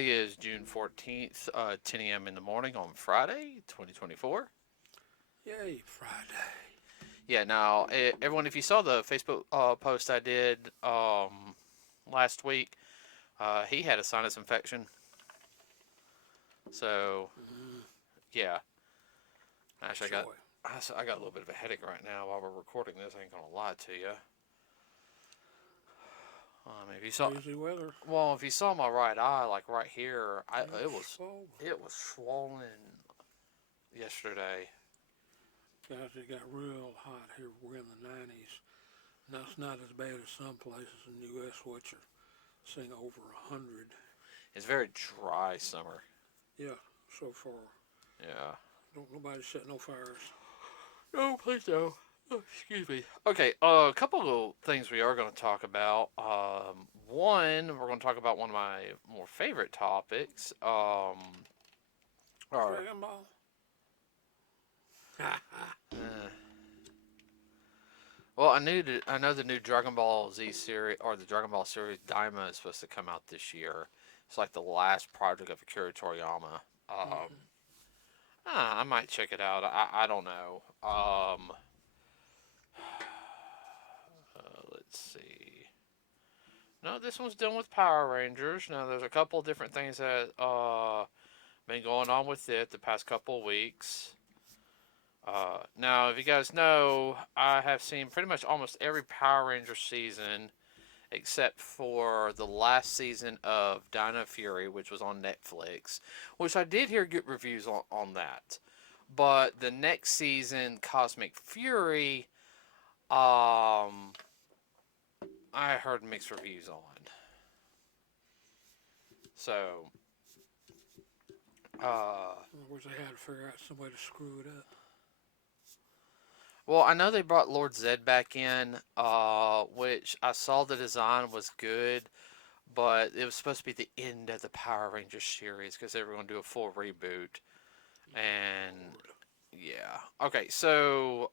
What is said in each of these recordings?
everybody. It is June 14th, 10 a.m. in the morning on Friday, 2024. Yay, Friday. Yeah, now, everyone, if you saw the Facebook post I did last week, he had a sinus infection. So, yeah. Actually, I got a little bit of a headache right now while we're recording this. I ain't going to lie to you. If you saw, Crazy weather. well, if you saw my right eye, like right here, it was swollen yesterday. Guys, it got real hot here. We're in the 90s. Now, it's not as bad as some places in the U.S., which are seeing over 100. It's very dry summer. Yeah, so far. Yeah. Don't nobody set no fires. No, please don't. Oh, excuse me. Okay, a couple of things we are going to talk about. One, we're going to talk about one of my more favorite topics. Dragon Ball? Well, I know the new Dragon Ball Z series, or the Dragon Ball series Daima, is supposed to come out this year. It's like the last project of Akira Toriyama. I might check it out. I don't know. Let's see. No, this one's done with Power Rangers. Now, there's a couple different things that been going on with it the past couple of weeks. Now, if you guys know, I have seen pretty much almost every Power Ranger season except for the last season of Dino Fury, which was on Netflix, which I did hear good reviews on that. But the next season, Cosmic Fury, I heard mixed reviews on. So, Wish they had to figure out some way to screw it up. well, I know they brought Lord Zed back in, which I saw the design was good, but it was supposed to be the end of the Power Rangers series because they were going to do a full reboot. And yeah, okay, so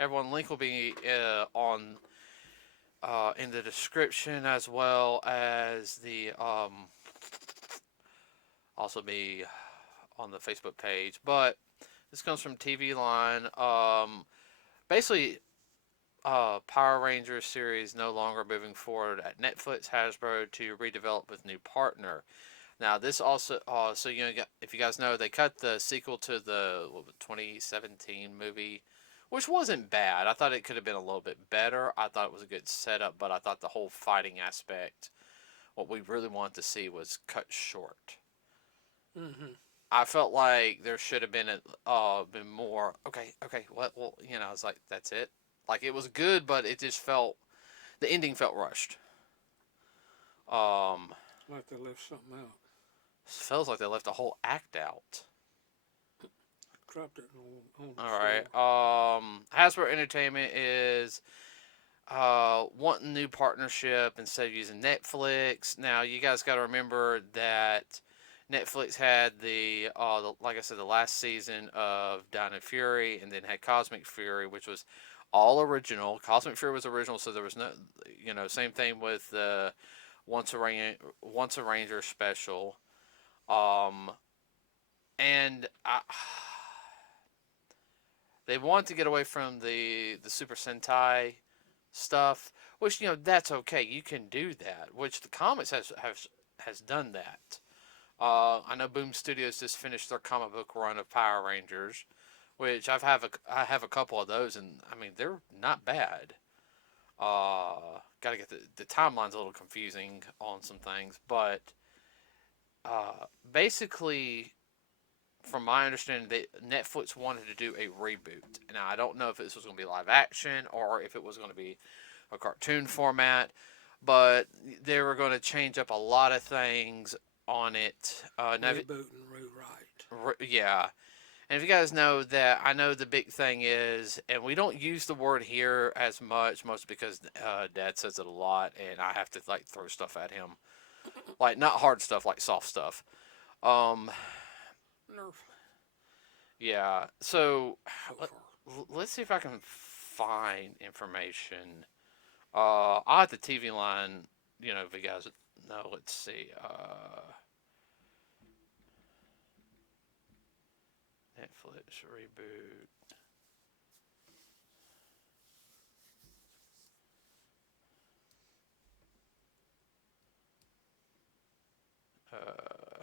everyone, link will be on in the description, as well as the also be on the Facebook page. But this comes from TV Line. Basically, Power Rangers series no longer moving forward at Netflix Hasbro to redevelop with new partner. Now, this also, so if you guys know, they cut the sequel to the 2017 movie, which wasn't bad. I thought it could have been a little bit better. I thought it was a good setup, but I thought the whole fighting aspect, what we really wanted to see, was cut short. I felt like there should have been been more. Okay, well, it's like that's it. Like, it was good, but it just felt, the ending felt rushed. Like they left something out. Feels like they left a whole act out. Dropped it on the All right. floor. Hasbro Entertainment is wanting new partnership instead of using Netflix. Now, you guys got to remember that Netflix had like I said, the last season of Dino Fury, and then had Cosmic Fury, which was all original. Cosmic Fury was original, so there was no, same thing with the Once a Ranger special. And they want to get away from the Super Sentai stuff, which, that's okay. You can do that, which the comics has done that. I know Boom Studios just finished their comic book run of Power Rangers, which I have a couple of those, and I mean, they're not bad. Gotta get the timeline's a little confusing on some things, but basically, from my understanding, Netflix wanted to do a reboot. Now, I don't know if this was going to be live action or if it was going to be a cartoon format, but they were going to change up a lot of things on it. Reboot and rewrite. Yeah. And if you guys know that, I know the big thing is, and we don't use the word here as much, mostly because Dad says it a lot, and I have to throw stuff at him, like not hard stuff, like soft stuff. Nerf. Yeah. So let's see if I can find information. I have the TV Line. If you guys know, let's see. Netflix reboot. Uh,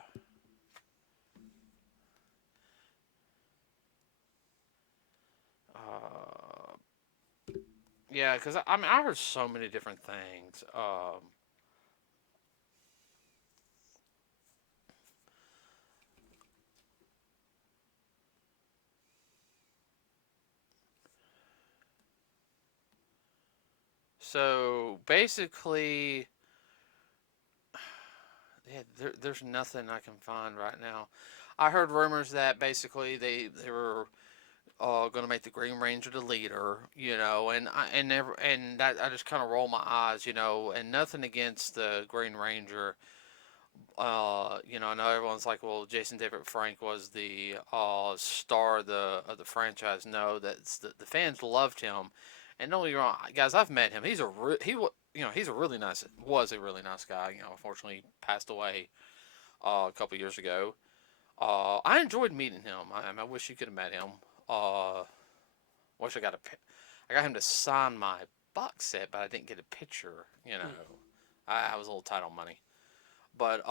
uh, yeah, because I mean I heard so many different things. So basically, yeah, there's nothing I can find right now. I heard rumors that basically they were going to make the Green Ranger the leader, and that I just kind of roll my eyes, and nothing against the Green Ranger. I know everyone's like, well, Jason David Frank was the star of the franchise. No, the fans loved him, and don't get me wrong, guys, I've met him. He's a really nice was a really nice guy. Unfortunately, he passed away a couple years ago. I enjoyed meeting him. I wish you could have met him. Uh, wish I got him to sign my box set, but I didn't get a picture. I was a little tight on money, but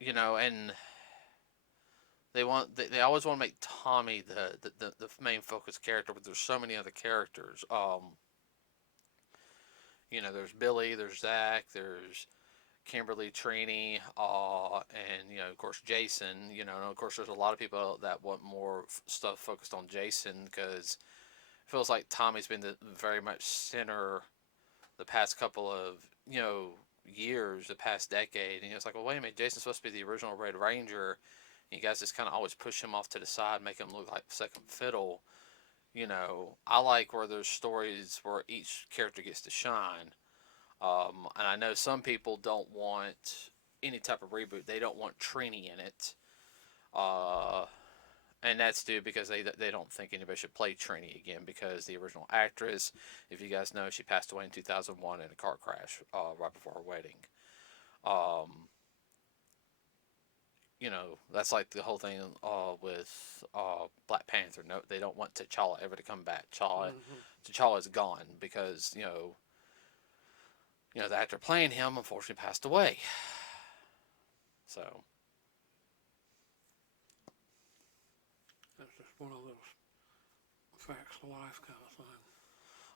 and they always want to make Tommy the main focus character, but there's so many other characters. There's Billy, there's Zach, there's Kimberly, Trini, and of course Jason. And of course there's a lot of people that want more stuff focused on Jason because it feels like Tommy's been the very much center the past couple of years, the past decade, and it's like, well, wait a minute, Jason's supposed to be the original Red Ranger. And you guys just kind of always push him off to the side, make him look like second fiddle. I like where there's stories where each character gets to shine. And I know some people don't want any type of reboot. They don't want Trini in it. Uh, and that's due because they don't think anybody should play Trini again because the original actress, if you guys know, she passed away in 2001 in a car crash right before her wedding. Um, that's like the whole thing with Black Panther. No, they don't want T'Challa ever to come back. T'Challa is gone because the actor playing him unfortunately passed away. So That's just one of those facts of life kind of thing.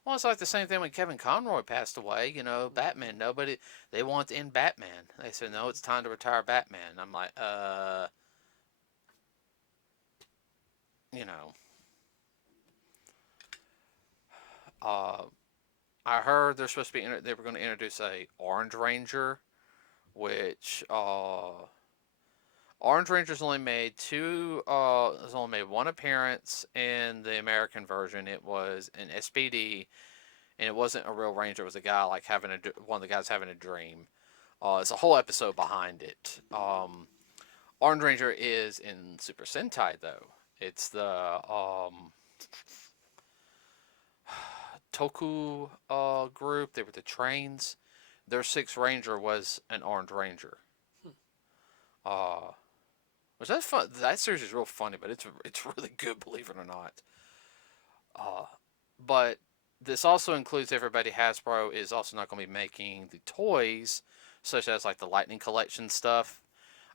well, it's like the same thing when Kevin Conroy passed away. Batman. Nobody they want to end Batman. They said no, it's time to retire Batman. I'm like, you know, uh, I heard they're supposed to be they were going to introduce a Orange Ranger, which Orange Ranger's only made has only made one appearance in the American version. It was an SPD, and it wasn't a real Ranger. It was a guy like one of the guys having a dream. It's a whole episode behind it. Orange Ranger is in Super Sentai though. It's the Toku group. They were the trains. Their sixth Ranger was an Orange Ranger. Uh, which that's fun. That series is real funny, but it's really good, believe it or not. Uh, but this also includes everybody. Hasbro is also not going to be making the toys, such as like the Lightning Collection stuff.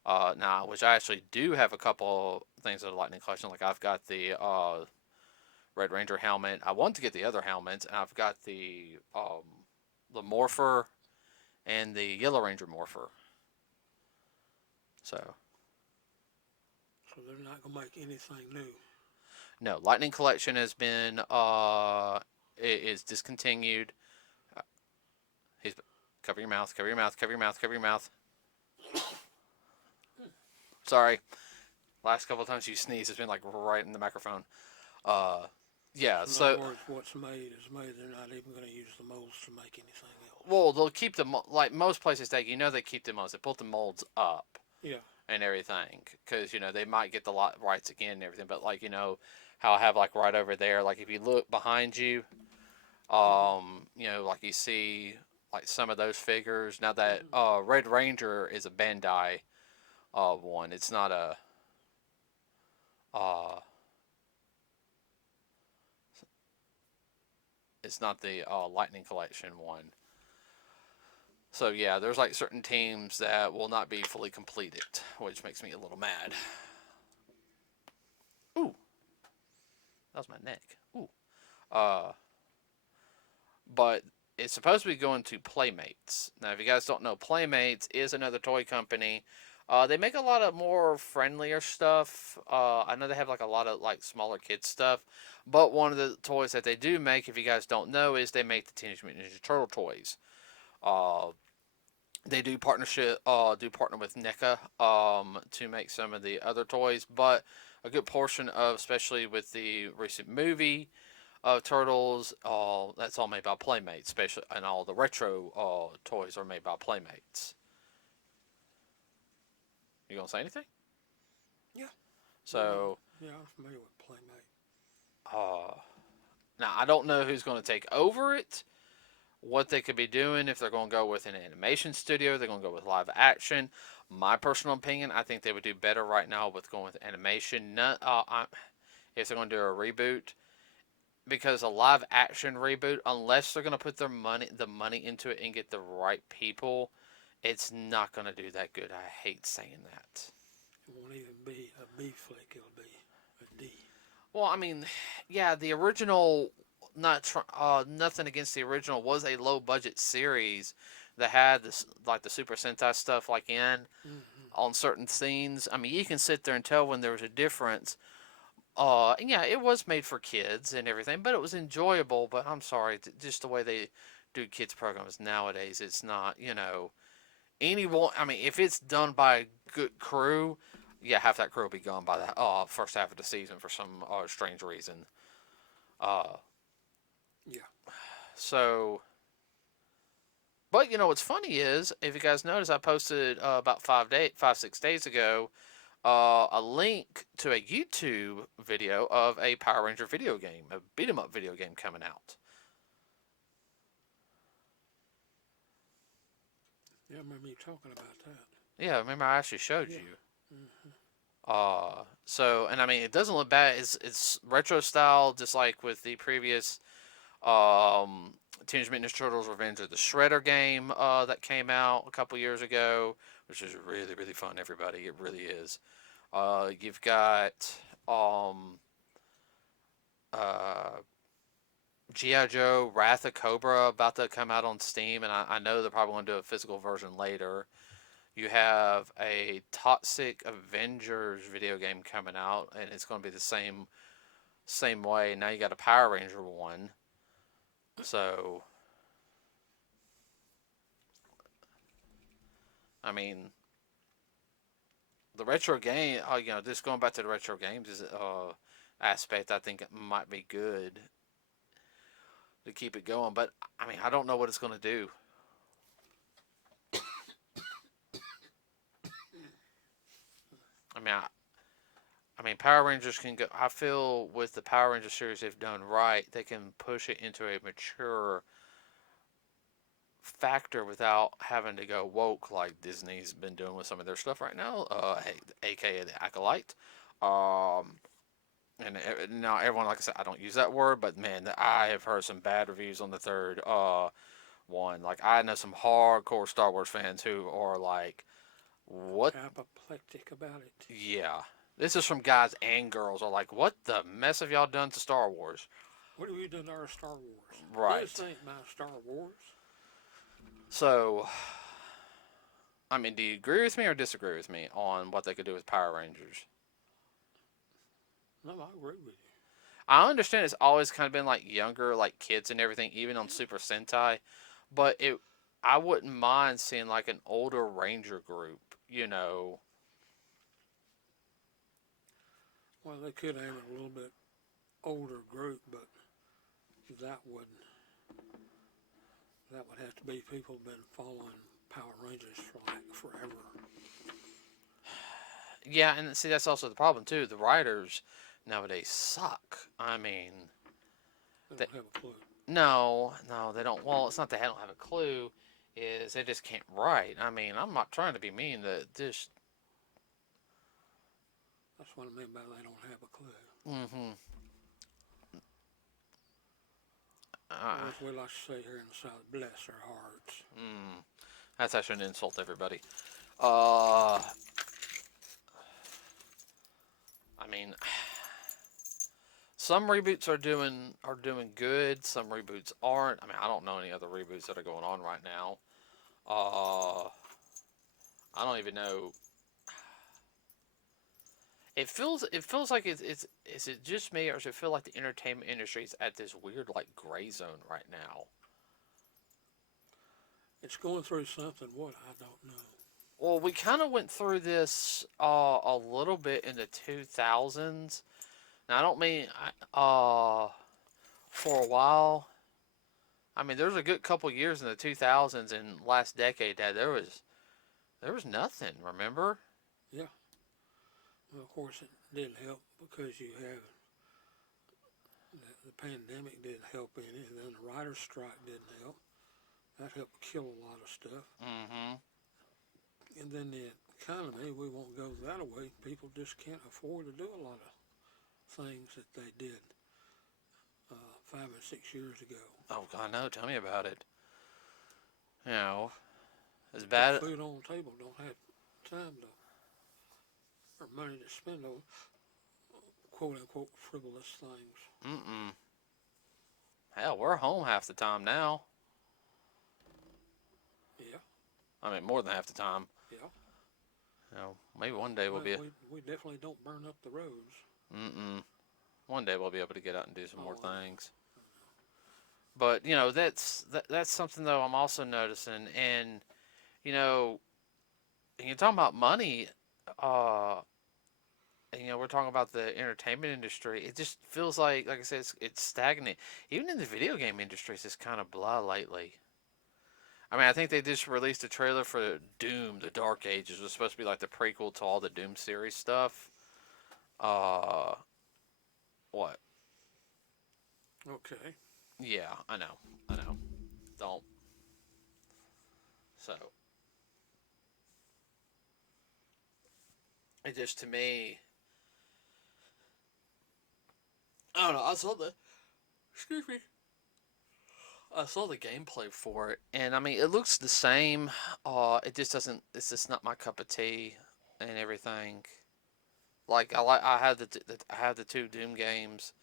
Now, which I actually do have a couple things of the Lightning Collection. Like I've got the Red Ranger helmet. I want to get the other helmets, and I've got the Morpher and the Yellow Ranger Morpher. So they're not gonna make anything new. No, Lightning Collection has been is discontinued. He's cover your mouth, cover your mouth, cover your mouth, cover your mouth. Sorry. Last couple of times you sneeze, it's been like right in the microphone. Yeah, In so other words, what's made is made. They're not even going to use the molds to make anything else. well, they'll keep like most places they keep the molds. They put the molds up. Yeah. And everything, because they might get the lot rights again and everything. But like how I have like right over there, like if you look behind you, like you see like some of those figures. Now that Red Ranger is a Bandai one. It's not a uh, it's not the Lightning Collection one. So yeah, there's like certain teams that will not be fully completed, which makes me a little mad. Ooh, that was my neck. Ooh, uh, but it's supposed to be going to Playmates. Now, if you guys don't know, Playmates is another toy company. They make a lot of more friendlier stuff. I know they have like a lot of like smaller kids stuff, but one of the toys that they do make, if you guys don't know, is they make the Teenage Mutant Ninja Turtle toys. Uh, they do partner with NECA to make some of the other toys, but a good portion of, especially with the recent movie of Turtles, that's all made by Playmates, especially, and all the retro toys are made by Playmates. You gonna say anything? Yeah. So, Yeah, I'm familiar with Playmate. uh, now I don't know who's going to take over it, what they could be doing, if they're going to go with an animation studio, they're going to go with live action. My personal opinion, I think they would do better right now with going with animation. If they're going to do a reboot, because a live action reboot, unless they're going to put the money into it and get the right people, it's not going to do that good. I hate saying that. It won't even be a B flick, it'll be a D. Well, I mean, yeah, the original, nothing against the original, was a low budget series that had this like the Super Sentai stuff like in on certain scenes. I mean, you can sit there and tell when there was a difference. And yeah, it was made for kids and everything, but it was enjoyable. But I'm sorry, just the way they do kids programs nowadays, it's not. Anyone. I mean, if it's done by a good crew, yeah, half that crew will be gone by the first half of the season for some strange reason. Uh, Yeah. so, but what's funny is, if you guys notice, I posted about 5, 6 days ago, a link to a YouTube video of a Power Ranger video game, a beat 'em up video game coming out. Yeah, I remember you talking about that. Yeah, remember I actually showed Yeah. you. And I mean, it doesn't look bad. It's retro style, just like with the previous Teenage Mutant Ninja Turtles: Revenge of the Shredder game that came out a couple years ago, which is really really fun. Everybody, it really is. You've got uh, G.I. Joe: Wrath of Cobra about to come out on Steam, and I know they're probably going to do a physical version later. You have a Toxic Avengers video game coming out, and it's going to be the same way. Now you got a Power Ranger one. So, I mean, the retro game, just going back to the retro games is aspect. I think it might be good to keep it going, but I mean, I don't know what it's going to do. I mean, Power Rangers can go. I feel with the Power Ranger series, they've done right. They can push it into a mature factor without having to go woke like Disney's been doing with some of their stuff right now, aka the Acolyte. And now everyone, like I said, I don't use that word, but man, I have heard some bad reviews on the third one. Like, I know some hardcore Star Wars fans who are like, "What?" Apoplectic about it. Yeah, this is from guys and girls are like, "What the mess have y'all done to Star Wars?" What have you done to our Star Wars? Right. This ain't my Star Wars. So, I mean, do you agree with me or disagree with me on what they could do with Power Rangers? No, I agree with you. I understand it's always kind of been like younger, like kids and everything, even on Super Sentai, but I wouldn't mind seeing like an older Ranger group, Well, they could aim at a little bit older group, but that would have to be people who've been following Power Rangers for like forever. Yeah, and see, that's also the problem too. The writers nowadays suck. I mean, They don't have a clue. no, they don't. Well, it's not that they don't have a clue; is they just can't write. I mean, I'm not trying to be mean. That just That's what I mean by they don't have a clue. Mm-hmm. Or as we like to say here in the South, bless their hearts. That's actually an insult to everybody. I mean, some reboots are doing good. Some reboots aren't. I mean, I don't know any other reboots that are going on right now. I don't even know. It feels like it's is it just me, or does it feel like the entertainment industry is at this weird like gray zone right now? It's going through something. What? I don't know. Well, we kind of went through this a little bit in the 2000s. Now, I don't mean for a while. I mean, there was a good couple years in the 2000s and last decade that there was nothing. Remember? Yeah. Well, of course, it didn't help because you have the pandemic didn't help any, and then the writer's strike didn't help. That helped kill a lot of stuff. Mm-hmm. And then the economy, we won't go that way. People just can't afford to do a lot of things that they did 5 or 6 years ago. Oh God, no! Tell me about it. You know, as Put bad. food on the table, don't have time to or money to spend on quote unquote frivolous things. Mm-mm. Hell, we're home half the time now. Yeah. I mean, more than half the time. Yeah. You know, maybe one day we'll be. We definitely don't burn up the roads. Mm-mm. One day we'll be able to get out and do some more I know. things. But you know, that's something though I'm also noticing, and you know, and you're talking about money. And, you know, we're talking about the entertainment industry. It just feels like I said, it's stagnant. Even in the video game industry, it's just kind of blah lately. I mean, I think they just released a trailer for Doom: The Dark Ages. It was supposed to be like the prequel to all the Doom series stuff. Uh, what? Okay. Yeah, I know. Don't. So, it just to me, I don't know. Excuse me. I saw the gameplay for it, and I mean, it looks the same. It just doesn't. It's just not my cup of tea, and everything. Like I have I have the two Doom games,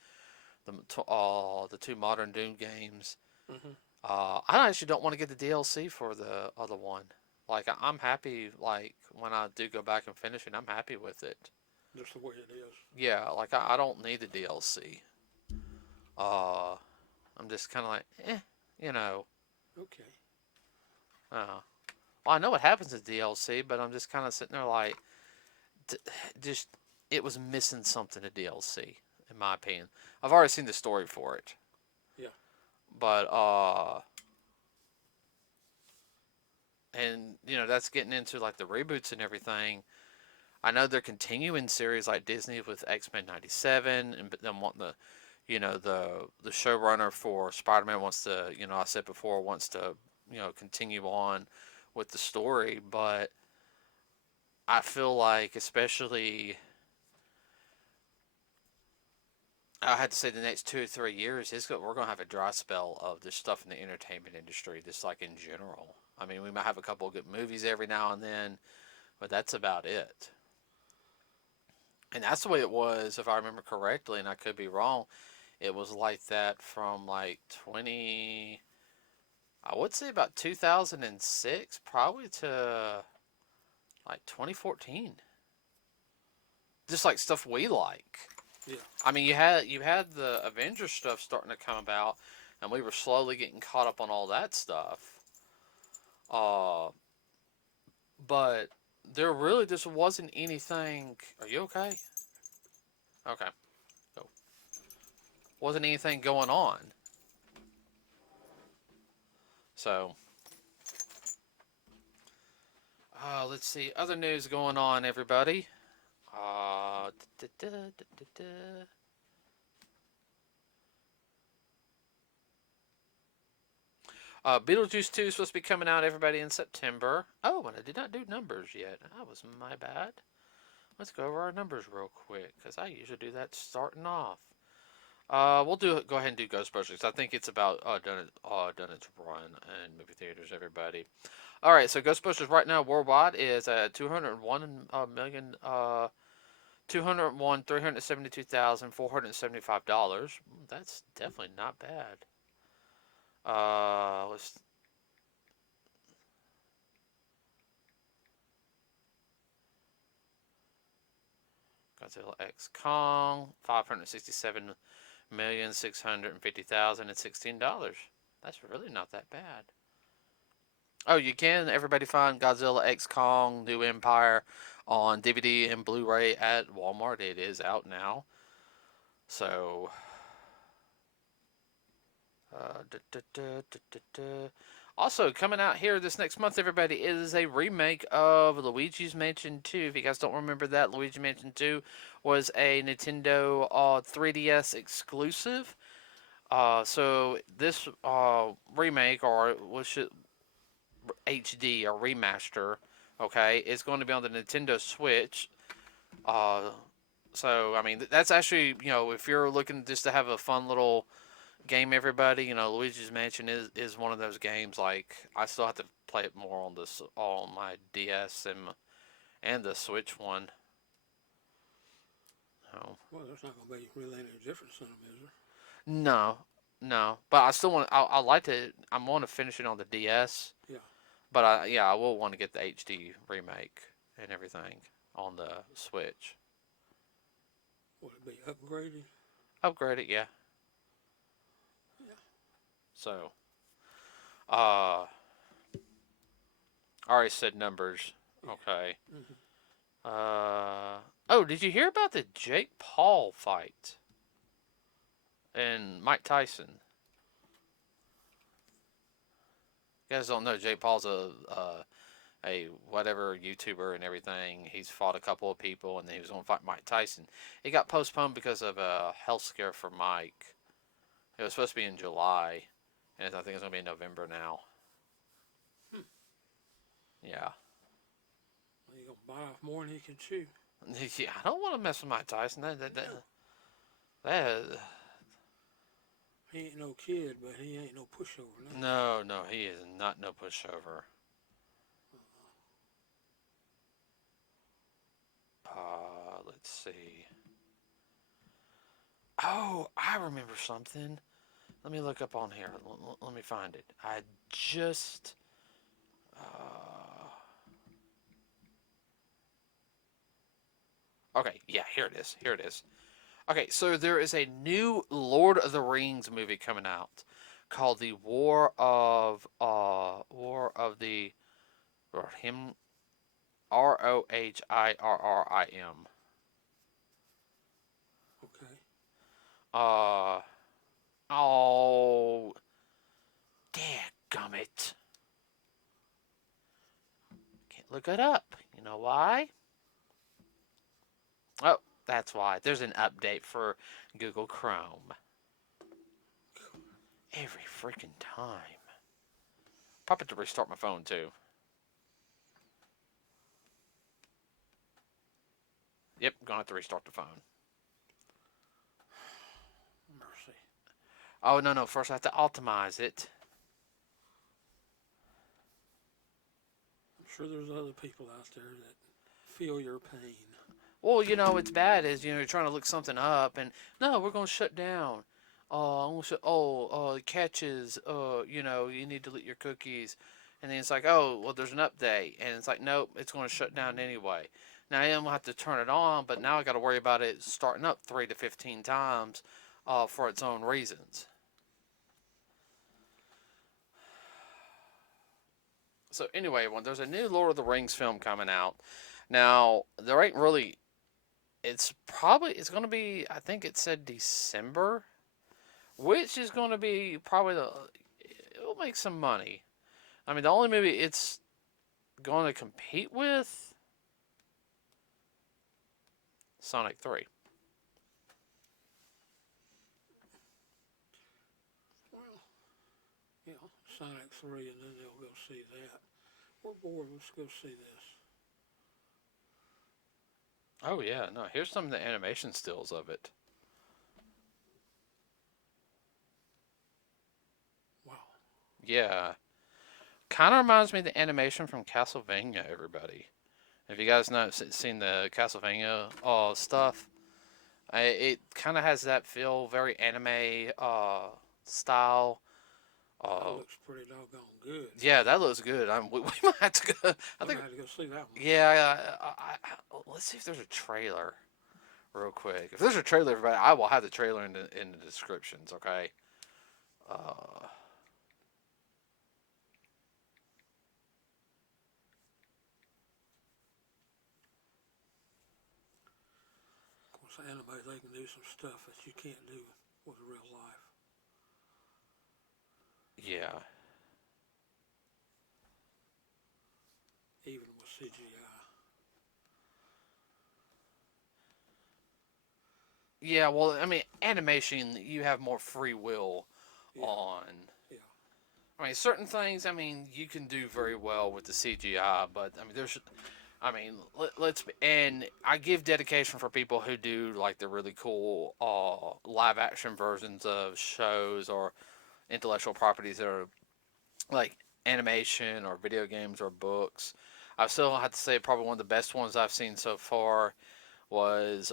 the two modern Doom games. Mm-hmm. I actually don't want to get the DLC for the other one. Like I'm happy. Like when I do go back and finish it, I'm happy with it. Just the way it is. Yeah, like I don't need the DLC. Uh, I'm just kind of like, you know. Okay. Well, I know what happens in DLC, but I'm just kind of sitting there like, just it was missing something to DLC, in my opinion. I've already seen the story for it. Yeah. But and you know that's getting into like the reboots and everything. I know they're continuing series like Disney with X-Men '97, and then want the, you know, the showrunner for Spider-Man wants to, you know, I said before, wants to, you know, continue on with the story, but I feel like especially I had to say the next 2 or 3 years, we're going to have a dry spell of this stuff in the entertainment industry, just like in general. I mean, we might have a couple of good movies every now and then, but that's about it. And that's the way it was, if I remember correctly, and I could be wrong. It was like that from like 20, I would say about 2006, probably to like 2014. Just like stuff we like. Yeah. I mean, you had the Avengers stuff starting to come about, and we were slowly getting caught up on all that stuff. But there really just wasn't anything. Are you okay? Okay. Go. Wasn't anything going on. So, let's see. Other news going on, everybody. Uh, da, da, da, da, da. Beetlejuice 2 is supposed to be coming out, everybody, in September. Oh, and I did not do numbers yet. That was my bad. Let's go over our numbers real quick, because I usually do that starting off. We'll go ahead and do Ghostbusters. I think it's about done its run in movie theaters. Everybody. All right, so Ghostbusters right now worldwide is at 201 million. 201,372,475. That's definitely not bad. Let's Godzilla X Kong, 567,650,016. That's really not that bad. Oh, you can everybody find Godzilla X Kong New Empire on DVD and Blu-ray at Walmart. It is out now. So also coming out here this next month, everybody, is a remake of Luigi's Mansion 2. If you guys don't remember that, Luigi Mansion 2 was a Nintendo 3DS exclusive. So this remake, or was it HD or remaster, okay, is going to be on the Nintendo Switch. So I mean, that's actually, if you're looking just to have a fun little game, everybody, Luigi's Mansion is one of those games. Like, I still have to play it more on my DS and the Switch one. So, Well, there's not going to be really any difference in them, is there? no, no, but I still want. I like to. I want to finish it on the DS. Yeah. But I will want to get the HD remake and everything on the Switch. Would it be upgraded? Upgrade it, yeah. Yeah. So, I already said numbers. Okay. Mm-hmm. Oh, did you hear about the Jake Paul fight and Mike Tyson? You guys don't know, Jake Paul's a whatever YouTuber and everything. He's fought a couple of people, and then he was going to fight Mike Tyson. It got postponed because of a health scare for Mike. It was supposed to be in July, and I think it's going to be in November now. Yeah. Well, you're going to bite off more than he can chew. Yeah, I don't want to mess with Mike Tyson. That He ain't no kid, but he ain't no pushover. no, he is not no pushover. Let's see. Oh, I remember something. Let me look up on here. Let me find it. I just. Okay, yeah, here it is. Here it is. Okay, so there is a new Lord of the Rings movie coming out called the War of the or him Rohirrim. Okay. Oh, dadgummit. Can't look it up. You know why? Oh, that's why. There's an update for Google Chrome. Every freaking time. Probably to restart my phone too. Yep, gonna have to restart the phone. Mercy. Oh, no. First I have to optimize it. I'm sure there's other people out there that feel your pain. Well, it's bad as, you're trying to look something up and, no, we're going to shut down. Catches, you need to delete your cookies. And then it's like, oh, well, there's an update. And it's like, nope, it's going to shut down anyway. Now I am going to have to turn it on, but now I got to worry about it starting up 3 to 15 times for its own reasons. So anyway, everyone, there's a new Lord of the Rings film coming out. Now, there ain't really... It's going to be, I think it said December, which is going to be probably it'll make some money. I mean, the only movie it's going to compete with, Sonic 3. Well, Sonic 3, and then they'll go see that. We're bored, let's go see this. Oh yeah, no. Here's some of the animation stills of it. Wow. Yeah, kind of reminds me of the animation from Castlevania. Everybody, have you guys not seen the Castlevania stuff? It kind of has that feel, very anime style. That Uh, looks pretty doggone good. yeah, that looks good. We might have to go. I I'm think. gonna have to go see that one. Yeah, let's see if there's a trailer real quick. If there's a trailer, everybody, I will have the trailer in the descriptions. Okay. Uh, Of course, anime, they can do some stuff that you can't do with real life, yeah. even with CGI. Yeah, well, I mean, animation, you have more free will Yeah, on. yeah, I mean, certain things, I mean, you can do very well with the CGI, but I mean, let's and I give dedication for people who do like the really cool live action versions of shows or intellectual properties that are like animation or video games or books. I still have to say probably one of the best ones I've seen so far was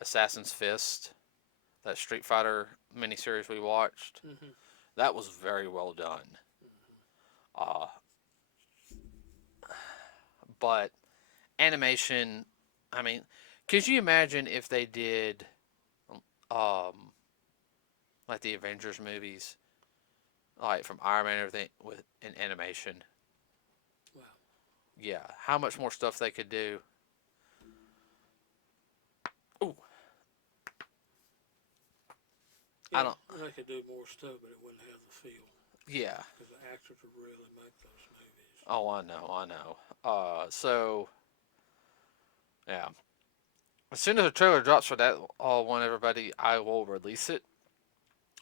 Assassin's Fist, that Street Fighter miniseries we watched. mm-hmm, That was very well done. Uh, but animation, I mean, could you imagine if they did um, like the Avengers movies, like from Iron Man and everything, with an animation? wow. Yeah, how much more stuff they could do. Ooh, I Yeah, don't. they could do more stuff, but it wouldn't have the feel Yeah. because the actors would really make those movies. Oh, I know. I know. So yeah. As soon as the trailer drops for that one, everybody, I will release it.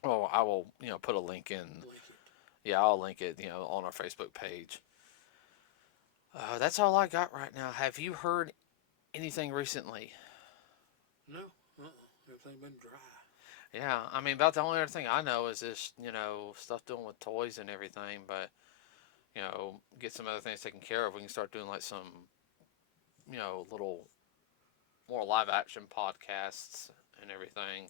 Oh, I will, put a link in. Link it. Yeah, I'll link it, on our Facebook page. That's all I got right now. Have you heard anything recently? No, everything been dry. Yeah, I mean, about the only other thing I know is this, stuff doing with toys and everything. But get some other things taken care of. We can start doing like some, little more live action podcasts and everything.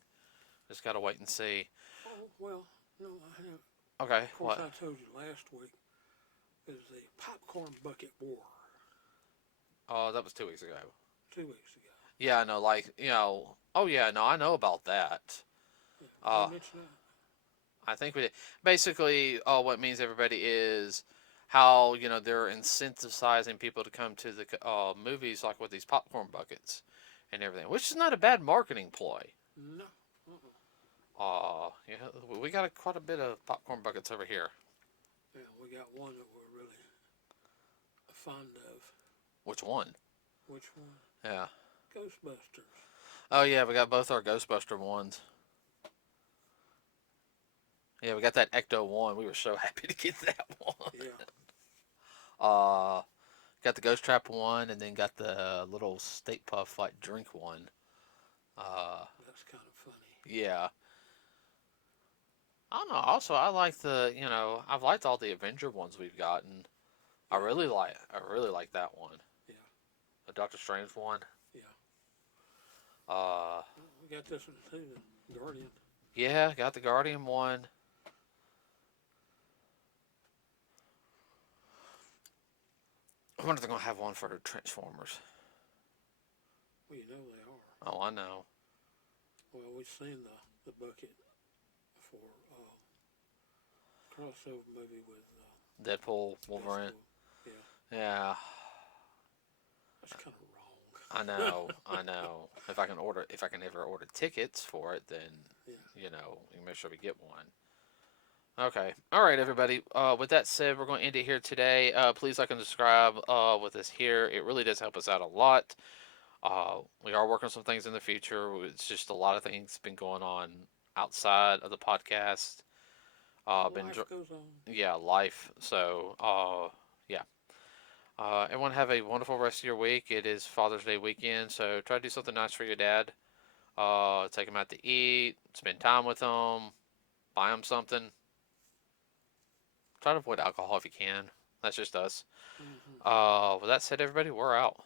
Just gotta wait and see. Oh well, no, I have. Okay, Of course, what? I told you last week is the popcorn bucket war. Oh, that was 2 weeks ago. 2 weeks ago. Yeah, I know. Like, oh yeah, no, I know about that. Yeah, did I Uh, mention that? I think we did. Basically, what it means everybody is how they're incentivizing people to come to the movies, like with these popcorn buckets and everything, which is not a bad marketing ploy. No. Uh-uh. Yeah, we got quite a bit of popcorn buckets over here. Yeah, we got one that we're really fond of. Which one? Which one? Yeah. Ghostbusters. Oh yeah, we got both our Ghostbuster ones. Yeah, we got that Ecto one. We were so happy to get that one. Yeah. Uh, got the Ghost Trap one, and then got the little State Puff like drink one. That's kind of funny. Yeah. I don't know. Also, I've liked all the Avenger ones we've gotten. Yeah. I really like that one. Yeah. The Doctor Strange one. Yeah. Uh, We got this one too, the Guardian. yeah, got the Guardian one. I wonder if they're gonna have one for the Transformers. Well, you know they are. Oh, I know. Well, we've seen the bucket for crossover movie with Deadpool, Wolverine. Deadpool. Yeah, Yeah, that's kind of wrong. I know. I know. If I can ever order tickets for it, then Yeah. you can make sure we get one. Okay. All right, everybody. With that said, we're going to end it here today. Please like and subscribe with us here. It really does help us out a lot. We are working on some things in the future. It's just a lot of things been going on outside of the podcast. Life goes on. Yeah, life. So, yeah. Everyone have a wonderful rest of your week. It is Father's Day weekend, so try to do something nice for your dad. Take him out to eat, spend time with him, buy him something. Try to avoid alcohol if you can. That's just us. Mhm. With that said, everybody, we're out.